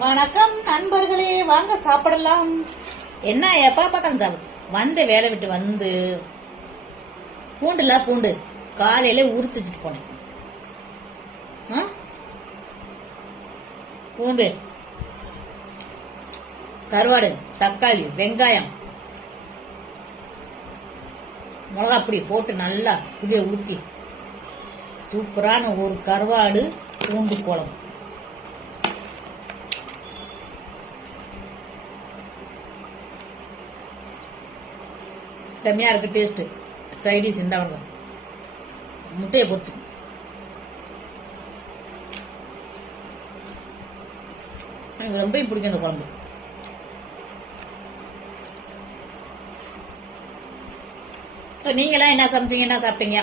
வணக்கம் நண்பர்களே, வாங்க சாப்பிடலாம். என்ன எப்ப பார்த்தாலும் சாப்பிடு. வந்த வேலை விட்டு வந்து பூண்டு காலையில உரிச்சு வச்சுட்டு போனேன். பூண்டு, கருவாடு, தக்காளி, வெங்காயம், மிளகா பொடி போட்டு நல்லா புளிய ஊற்றி சூப்பரான ஒரு கருவாடு பூண்டு குழம்பு. செம்மையா இருக்கு டேஸ்ட். சைடிஸ் இந்த முட்டையை பொரிச்சு எனக்கு ரொம்ப பிடிக்கும் இந்த குழம்பு. நீங்களாம் என்ன சமைச்சீங்க, என்ன சாப்பிட்டீங்க?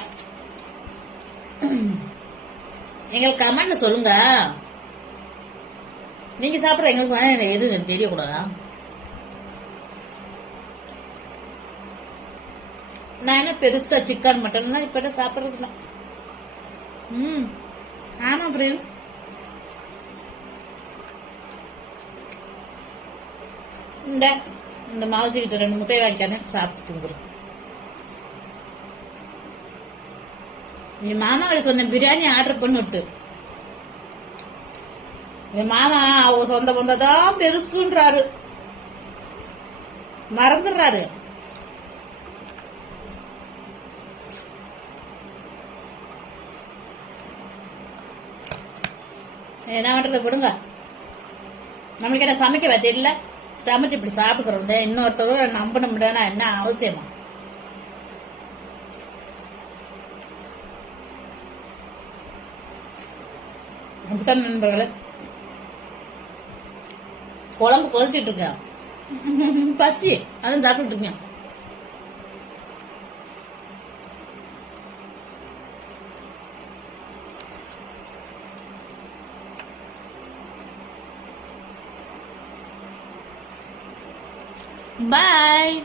எங்களுக்கு கமெண்ட்ல சொல்லுங்க. நீங்க சாப்பிட்ற எங்களுக்கு எதுவும் தெரியக்கூடாதா? நான் என்ன பெருசா சிக்கன் மட்டன் தான் இப்ப சாப்பிட்றது. ஆமா ஃப்ரெண்ட்ஸ். இந்த மாவுசி கிட்ட 2 முட்டையை வாங்கிக்கானே சாப்பிட்டு தூங்குறேன். என் மாமா சொன்ன பிரியாணி ஆர்டர் பண்ணிவிட்டு என் மாமா அவங்க சொந்த பந்ததான் பெருசுன்றாரு, மறந்துடுறாரு. என்ன பண்றது, விடுங்க. நம்மளுக்கு என்ன சமைக்க தெரியல, சமைச்சு இப்படி சாப்பிட்டுக்கிறோம். இன்னொருத்தர் நம்ப முடியாதுன்னா என்ன அவசியமா? அப்படித்தான் நண்பர்களே. குழம்பு கொதிச்சிட்டு இருக்கேன், பச்சி அதான் சாப்பிட்டு இருக்கேன். Bye.